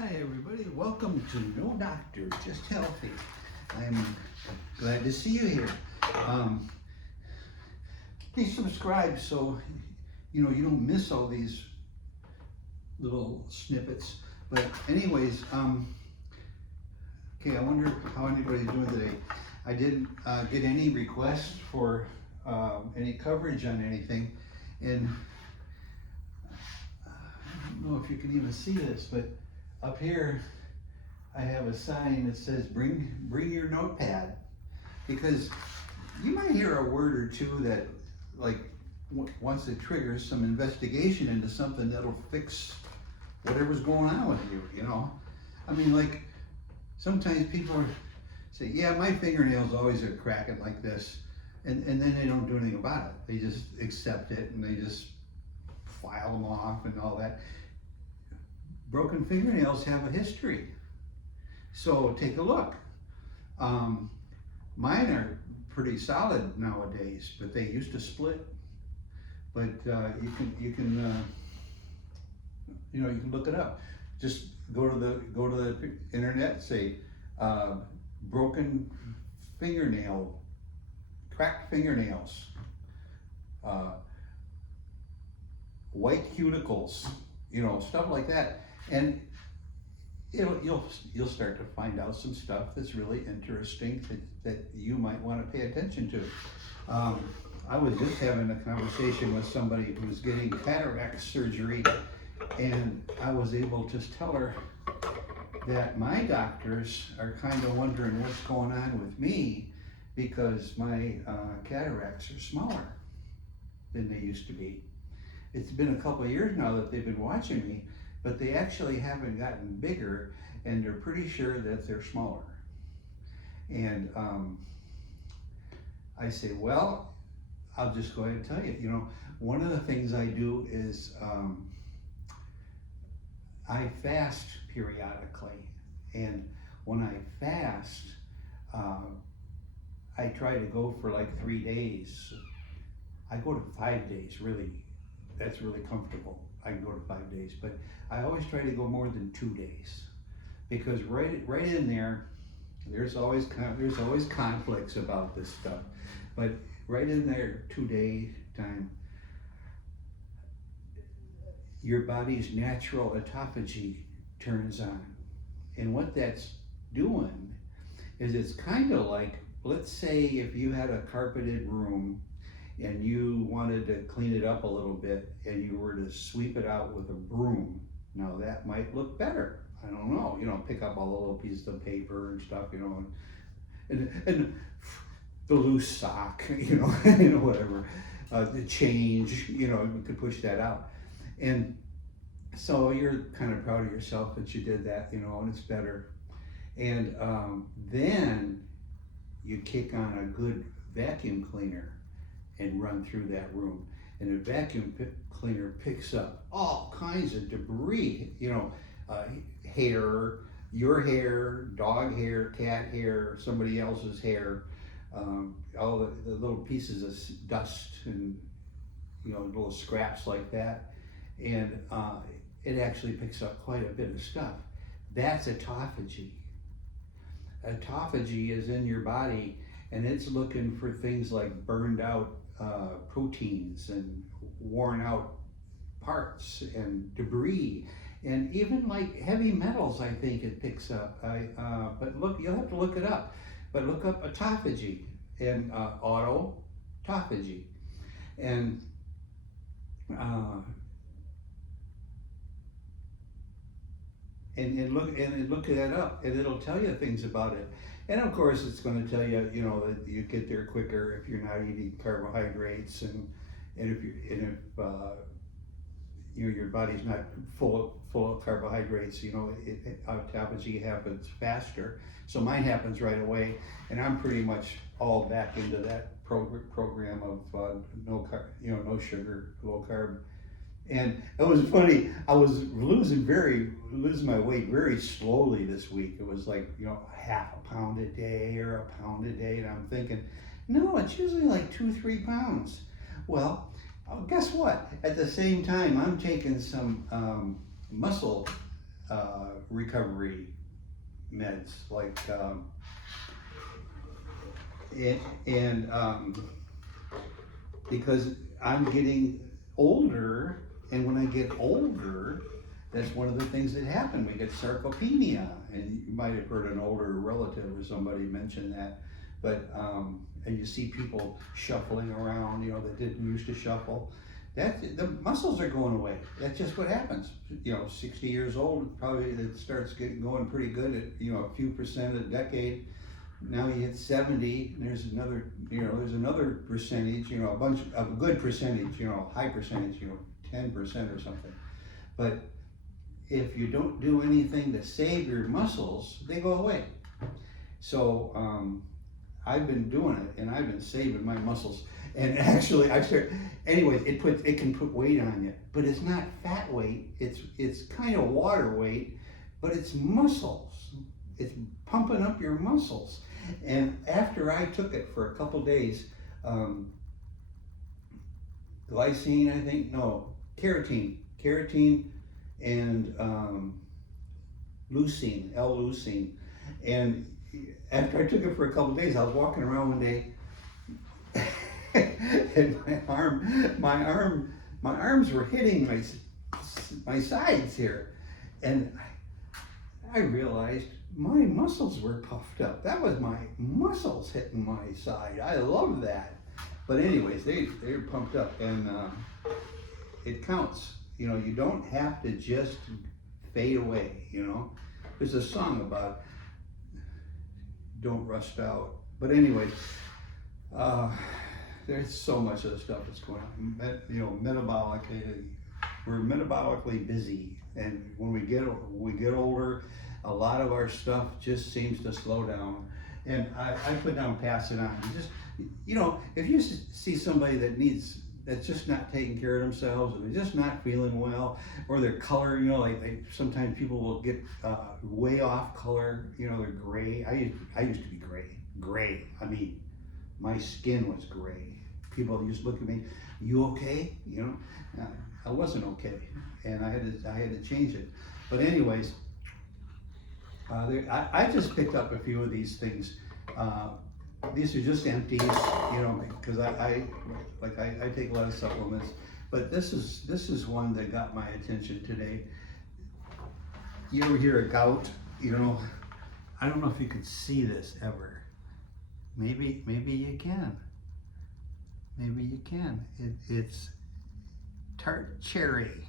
Hi everybody, welcome to No Doctor, Just Healthy. I'm glad to see you here. Please subscribe so you don't miss all these little snippets. But anyways, okay, I wonder how anybody's doing today. I didn't get any requests for any coverage on anything, and I don't know if you can even see this, but up here, I have a sign that says, bring your notepad, because you might hear a word or two that, like, once it triggers some investigation into something that'll fix whatever's going on with you, I mean, like, sometimes people say, yeah, my fingernails always are cracking like this, and then they don't do anything about it. They just accept it, and they just file them off and all that. Broken fingernails have a history, so take a look. Mine are pretty solid nowadays, but they used to split. But you can look it up. Just go to the internet, say broken fingernail, cracked fingernails, white cuticles, stuff like that. And you'll start to find out some stuff that's really interesting that you might want to pay attention to. I was just having a conversation with somebody who was getting cataract surgery, and I was able to tell her that my doctors are kind of wondering what's going on with me, because my cataracts are smaller than they used to be. It's been a couple of years now that they've been watching me, but they actually haven't gotten bigger, and they're pretty sure that they're smaller. And I say, well, I'll just go ahead and tell you, one of the things I do is I fast periodically. And when I fast, I try to go for like 3 days. I go to 5 days, really. That's really comfortable. I can go to 5 days, but I always try to go more than 2 days, because right in there, there's always conflicts about this stuff. But right in there, 2 day time, your body's natural autophagy turns on, and what that's doing is it's kind of like, let's say if you had a carpeted room and you wanted to clean it up a little bit, and you were to sweep it out with a broom. Now that might look better. I don't know, pick up all the little pieces of paper and stuff, and the loose sock, whatever, the change, you could push that out. And so you're kind of proud of yourself that you did that, and it's better. And then you kick on a good vacuum cleaner and run through that room, and a vacuum cleaner picks up all kinds of debris, hair, your hair, dog hair, cat hair, somebody else's hair, all the little pieces of dust and little scraps like that, and it actually picks up quite a bit of stuff. That's autophagy. Autophagy is in your body, and it's looking for things like burned out proteins and worn out parts and debris, and even like heavy metals. I think it picks up. But look, you'll have to look it up. But look up autophagy and autophagy, and look that up, and it'll tell you things about it. And of course, it's going to tell you, that you get there quicker if you're not eating carbohydrates, and if your body's not full of carbohydrates, autophagy happens faster. So mine happens right away, and I'm pretty much all back into that program of no sugar, low carb. And it was funny, I was losing my weight very slowly this week. It was like, half a pound a day or a pound a day. And I'm thinking, no, it's usually like 2-3 pounds. Well, guess what? At the same time, I'm taking some muscle recovery meds, like, because I'm getting older, and when I get older, that's one of the things that happen. We get sarcopenia, and you might have heard an older relative or somebody mention that. But and you see people shuffling around, you know, that didn't used to shuffle. That the muscles are going away. That's just what happens. You know, 60 years old, probably it starts getting going pretty good at, you know, a few percent a decade. Now you hit 70, and there's another percentage, you know, a good percentage, you know, high percentage, you know, 10% or something. But if you don't do anything to save your muscles, they go away. So I've been doing it, and I've been saving my muscles. And actually, anyways, it can put weight on you, but it's not fat weight. It's kind of water weight, but it's muscles. It's pumping up your muscles. And after I took it for a couple days, glycine, I think, no, keratin, and leucine, L-leucine. And after I took it for a couple days, I was walking around one day, and my arms were hitting my sides here, and I realized my muscles were puffed up. That was my muscles hitting my side. I love that. But anyways, they're pumped up, and it counts. You know, you don't have to just fade away, you know. There's a song about don't rust out. But anyways, there's so much of the stuff that's going on. You know, metabolically, we're metabolically busy, and when we get older, a lot of our stuff just seems to slow down. And I put down pass it on. Just, you know, if you see somebody that's just not taking care of themselves, or they're just not feeling well, or their color, you know, like sometimes people will get way off color, you know, they're gray. I used to be gray. I mean, my skin was gray. People used to look at me, you okay? You know, I wasn't okay, and I had to change it. But anyways, I just picked up a few of these things. These are just empties, you know, because I take a lot of supplements. But this is one that got my attention today. You ever hear of gout? You know, I don't know if you can see this ever. Maybe you can. Maybe you can. It's tart cherry.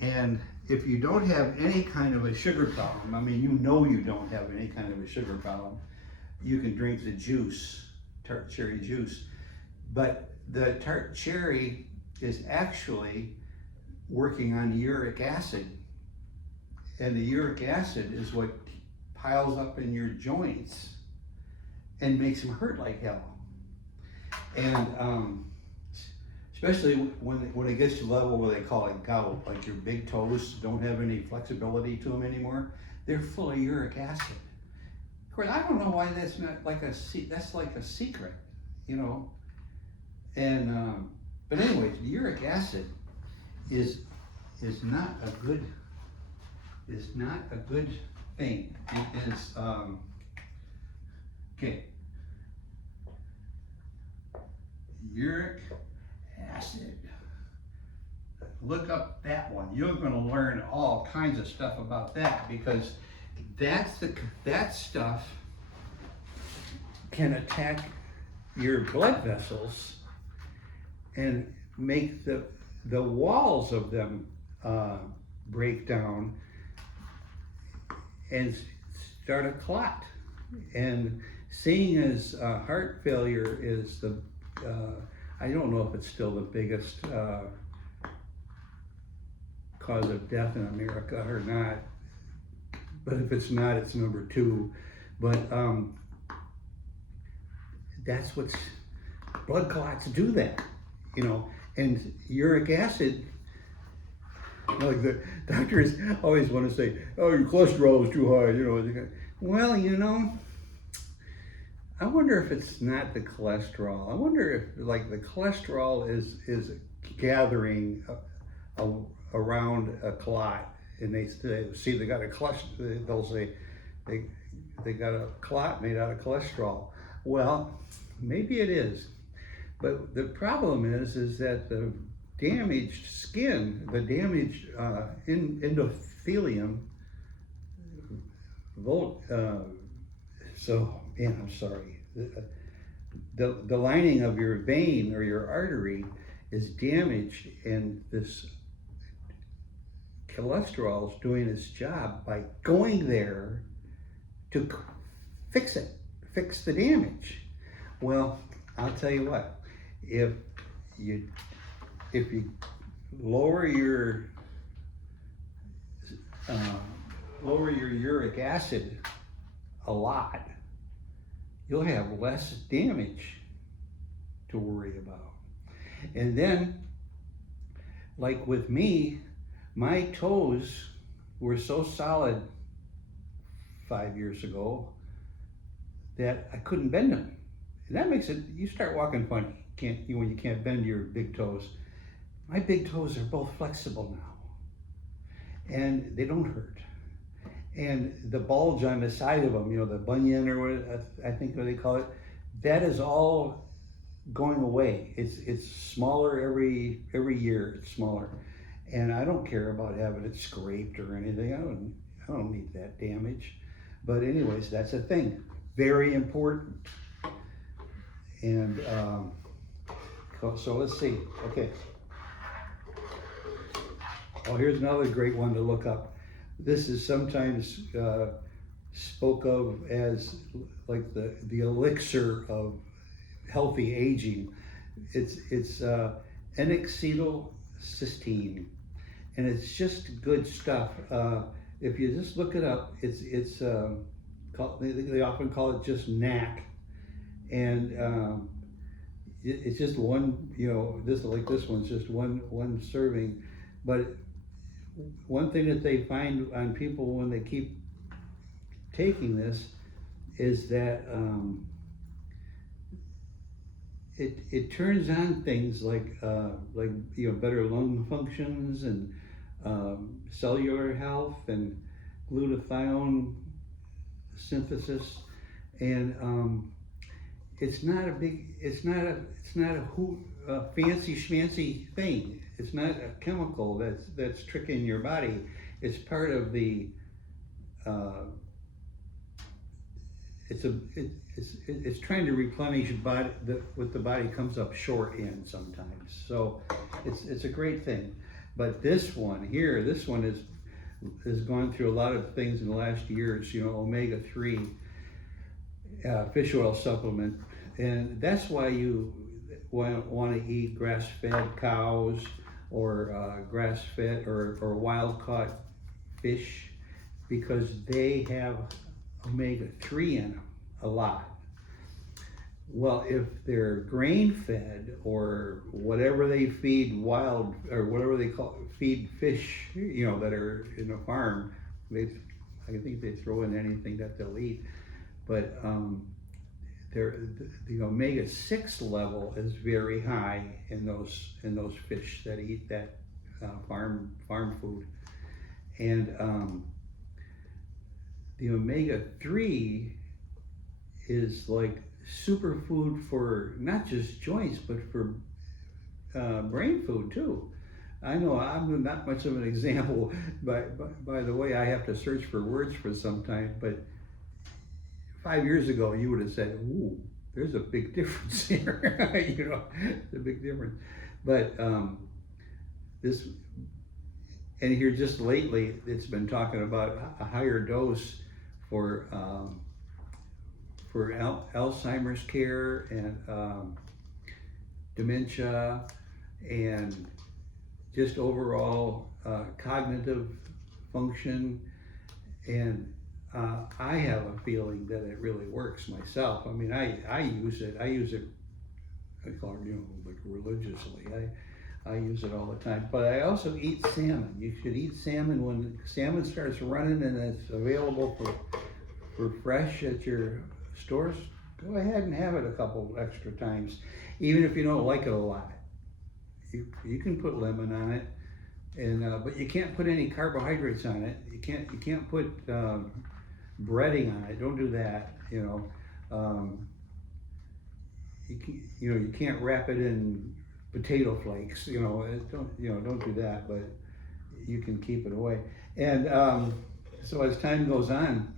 And if you don't have any kind of a sugar problem, I mean, you know you don't have any kind of a sugar problem, you can drink the juice, tart cherry juice. But the tart cherry is actually working on uric acid. And the uric acid is what piles up in your joints and makes them hurt like hell. And especially when it gets to the level where they call it gout, like your big toes don't have any flexibility to them anymore, they're full of uric acid. Of course, I don't know why that's not like that's like a secret, you know. And but anyways, uric acid is not a good thing. It is okay. Uric acid. Look up that one. You're going to learn all kinds of stuff about that, because that stuff can attack your blood vessels and make the walls of them break down and start a clot. And seeing as heart failure is I don't know if it's still the biggest cause of death in America or not, but if it's not, it's number 2. But that's what's, blood clots do that, you know. And uric acid, like the doctors always want to say, oh, your cholesterol is too high, you know. Well, you know, I wonder if it's not the cholesterol. I wonder if, like, the cholesterol is gathering around a clot, and they see they got a cholesterol. They'll say they got a clot made out of cholesterol. Well, maybe it is, but the problem is that the damaged skin, the damaged endothelium, so man, I'm sorry. The lining of your vein or your artery is damaged, and this cholesterol is doing its job by going there to fix it, fix the damage. Well, I'll tell you what, if you lower your uric acid a lot, you'll have less damage to worry about. And then, like with me, my toes were so solid 5 years ago that I couldn't bend them. And that makes it, you start walking funny when you can't bend your big toes. My big toes are both flexible now, and they don't hurt. And the bulge on the side of them, the bunion or what I think what they call it, that is all going away. It's smaller every year. It's smaller, and I don't care about having it scraped or anything. I don't need that damage. But anyways, that's a thing, very important. And so let's see. Okay. Oh, here's another great one to look up. This is sometimes spoke of as like the elixir of healthy aging. It's N-acetylcysteine, and it's just good stuff. If you just look it up, it's they often call it just NAC, and it's just one. This one's just one serving, but one thing that they find on people when they keep taking this is that it turns on things like better lung functions and cellular health and glutathione synthesis, and it's not a fancy schmancy thing. It's not a chemical that's tricking your body. It's part of the it's trying to replenish what the body comes up short in sometimes. So it's a great thing. But this one has gone through a lot of things in the last years. Omega-3 fish oil supplement, and that's why you want to eat grass-fed cows or grass-fed or wild-caught fish, because they have omega-3 in them a lot. Well, if they're grain-fed or whatever they feed wild, or whatever they feed fish, that are in a farm, I think they throw in anything that they'll eat, but the omega-6 level is very high in those fish that eat that farm food, and the omega-3 is like superfood for not just joints but for brain food too. I know I'm not much of an example, by the way, I have to search for words for some time, but 5 years ago, you would have said, "Ooh, there's a big difference here." The big difference. But and here just lately, it's been talking about a higher dose for Alzheimer's care and dementia and just overall cognitive function, and I have a feeling that it really works myself. I mean, I use it. I call it, like religiously. I use it all the time. But I also eat salmon. You should eat salmon when salmon starts running and it's available for fresh at your stores. Go ahead and have it a couple extra times, even if you don't like it a lot. You can put lemon on it, and but you can't put any carbohydrates on it. You can't put breading on it. Don't do that. You can't wrap it in potato flakes. Don't do that. But you can keep it away. And so as time goes on,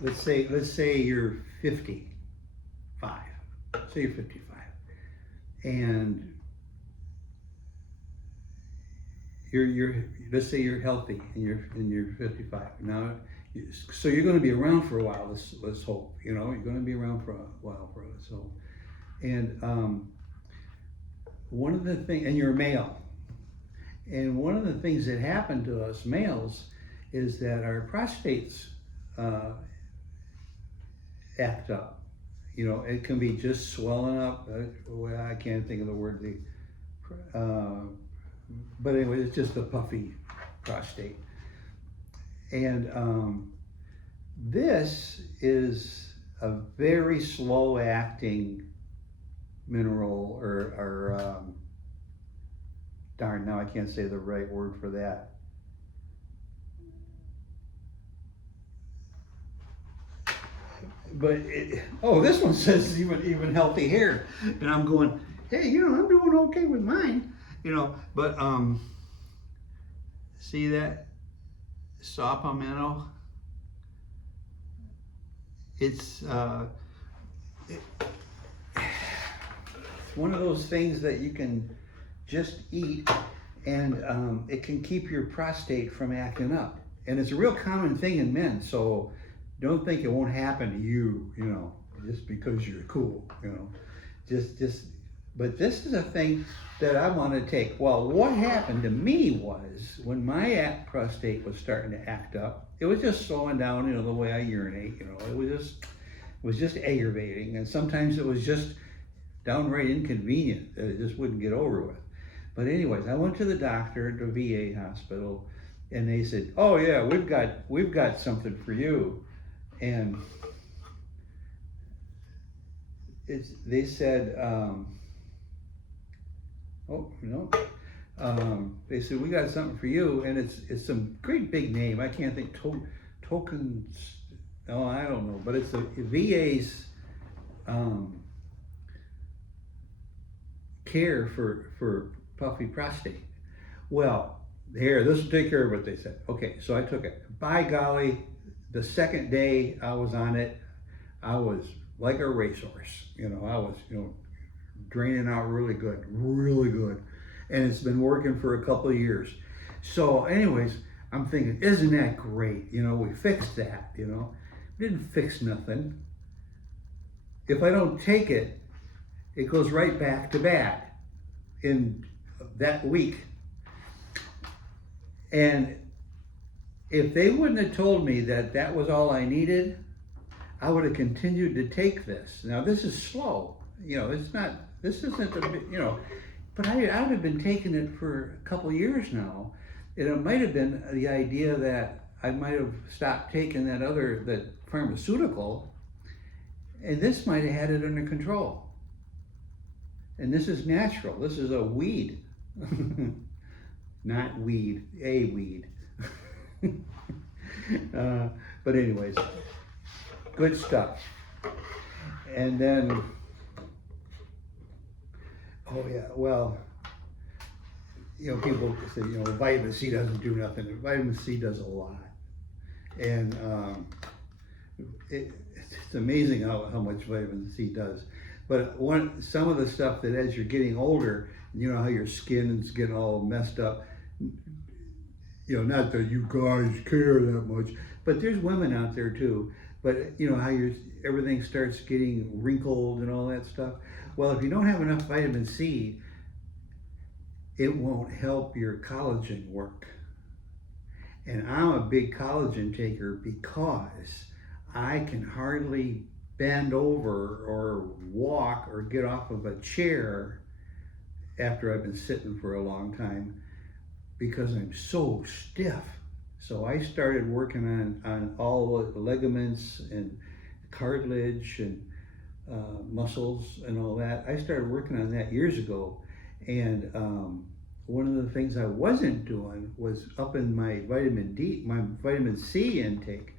let's say you're 55. Say you're 55, and you're let's say you're healthy and you're 55 now. So you're going to be around for a while. Let's hope. You're going to be around for a while for us. So, and one of the things, and you're a male, and one of the things that happen to us males is that our prostates act up. It can be just swelling up. Well, I can't think of the word. But anyway, it's just a puffy prostate. And this is a very slow acting mineral or darn, now I can't say the right word for that. But this one says even healthy hair, and I'm going, hey, I'm doing okay with mine, But see that saw palmetto? It's one of those things that you can just eat, and it can keep your prostate from acting up, and it's a real common thing in men. So don't think it won't happen to you, just because you're cool, But this is a thing that I want to take. Well, what happened to me was when my prostate was starting to act up, it was just slowing down, the way I urinate, it was just aggravating, and sometimes it was just downright inconvenient that it just wouldn't get over with. But anyways, I went to the doctor at the VA hospital, and they said, "Oh yeah, we've got something for you." And they said, they said, "We got something for you," and it's some great big name. I can't think. Tokens. Oh, I don't know, but it's the VA's care for puffy prostate. Well, here, this will take care of what they said. Okay, so I took it. By golly, the second day I was on it, I was like a racehorse. I was, draining out really good, and it's been working for a couple of years. So, anyways, I'm thinking, isn't that great? We fixed that. Didn't fix nothing. If I don't take it, it goes right back to bad in that week. And if they wouldn't have told me that was all I needed, I would have continued to take this. Now this is slow, it's not, this isn't but I would have been taking it for a couple of years now. And it might have been the idea that I might have stopped taking that pharmaceutical, and this might have had it under control. And this is natural. This is a weed. Not weed, a weed. But anyways, good stuff. And then, oh yeah, well, people say, vitamin C doesn't do nothing. Vitamin C does a lot. And it's amazing how much vitamin C does. But some of the stuff that as you're getting older, how your skin is getting all messed up, not that you guys care that much, but there's women out there too. But how everything starts getting wrinkled and all that stuff. Well, if you don't have enough vitamin C, it won't help your collagen work. And I'm a big collagen taker because I can hardly bend over or walk or get off of a chair after I've been sitting for a long time because I'm so stiff. So I started working on all the ligaments and cartilage and muscles and all that. I started working on that years ago, and one of the things I wasn't doing was upping my vitamin C intake,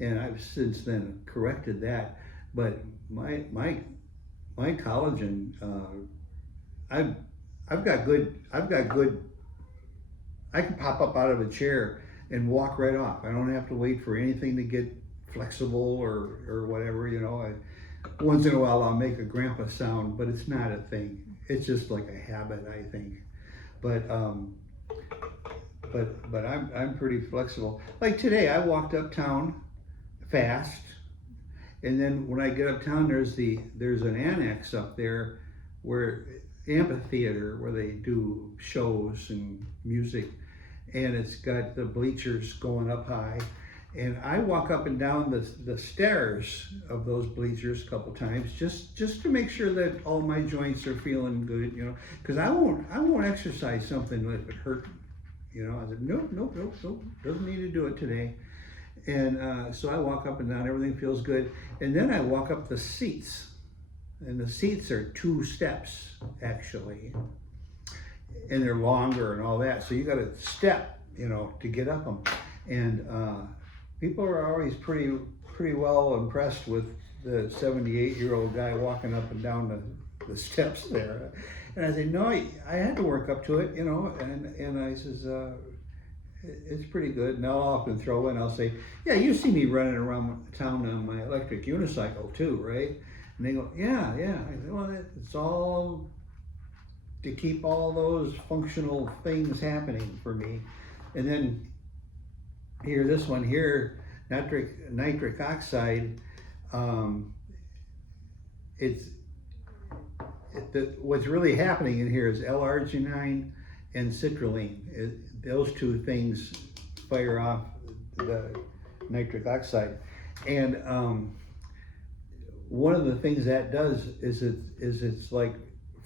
and I've since then corrected that. But my collagen, I've got good. I can pop up out of a chair and walk right off. I don't have to wait for anything to get flexible or whatever. Once in a while I'll make a grandpa sound, but it's not a thing. It's just like a habit, I think. But I'm pretty flexible. Like today, I walked uptown fast, and then when I get uptown, there's an annex up there where amphitheater where they do shows and music, and it's got the bleachers going up high. And I walk up and down the stairs of those bleachers a couple times just to make sure that all my joints are feeling good, because I won't exercise something if it hurt, I said, nope, doesn't need to do it today. And so I walk up and down, everything feels good. And then I walk up the seats, and the seats are 2 steps actually, and they're longer and all that. So you got to step, to get up them. And people are always pretty well impressed with the 78-year-old guy walking up and down the steps there. And I said, no, I had to work up to it, and I says, it's pretty good. And I'll often throw in, I'll say, yeah, you see me running around town on my electric unicycle too, right? And they go, yeah. I said, well, it's all to keep all those functional things happening for me. And then here, this one here, nitric oxide, what's really happening in here is L-arginine and citrulline. Those 2 things fire off the nitric oxide. And one of the things that does is it's like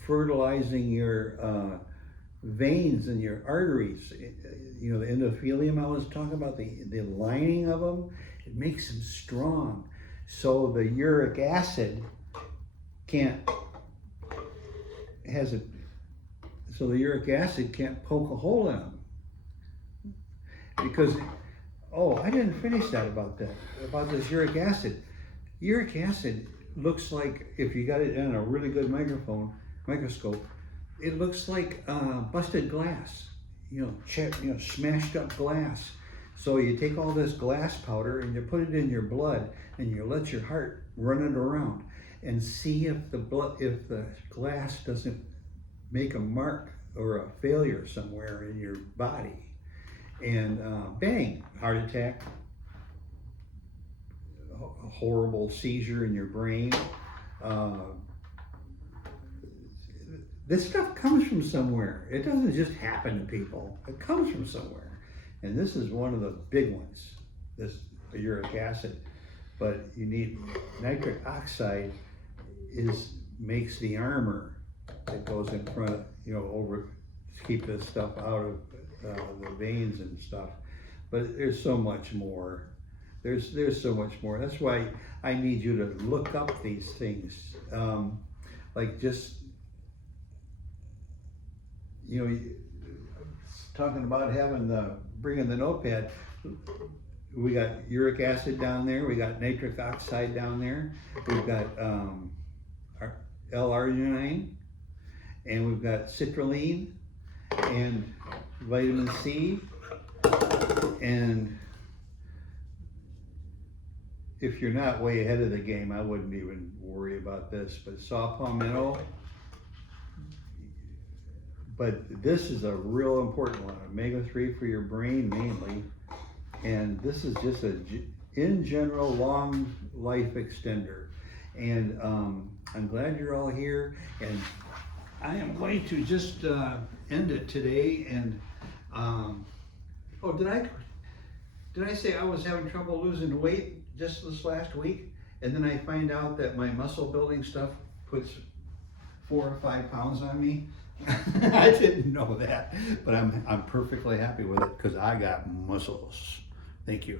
fertilizing your veins and your arteries. The endothelium I was talking about, the lining of them, it makes them strong. So the uric acid can't poke a hole in them. Because, I didn't finish that about this uric acid. Uric acid looks like, if you got it in a really good microscope, it looks like busted glass, smashed up glass. So you take all this glass powder and you put it in your blood, and you let your heart run it around and see if the glass doesn't make a mark or a failure somewhere in your body. And bang, heart attack, a horrible seizure in your brain. This stuff comes from somewhere. It doesn't just happen to people. It comes from somewhere. And this is one of the big ones, this uric acid. But you need nitric oxide makes the armor that goes in front, over to keep this stuff out of the veins and stuff. But there's so much more. There's so much more. That's why I need you to look up these things. Talking about bringing the notepad. We got uric acid down there. We got nitric oxide down there. We've got L-arginine, and we've got citrulline and vitamin C. And if you're not way ahead of the game, I wouldn't even worry about this. But saw palmetto. But this is a real important one, omega-3 for your brain mainly. And this is just in general, long life extender. And I'm glad you're all here. And I am going to just end it today. And did I say I was having trouble losing weight just this last week? And then I find out that my muscle building stuff puts 4 or 5 pounds on me. I didn't know that, but I'm perfectly happy with it because I got muscles. Thank you.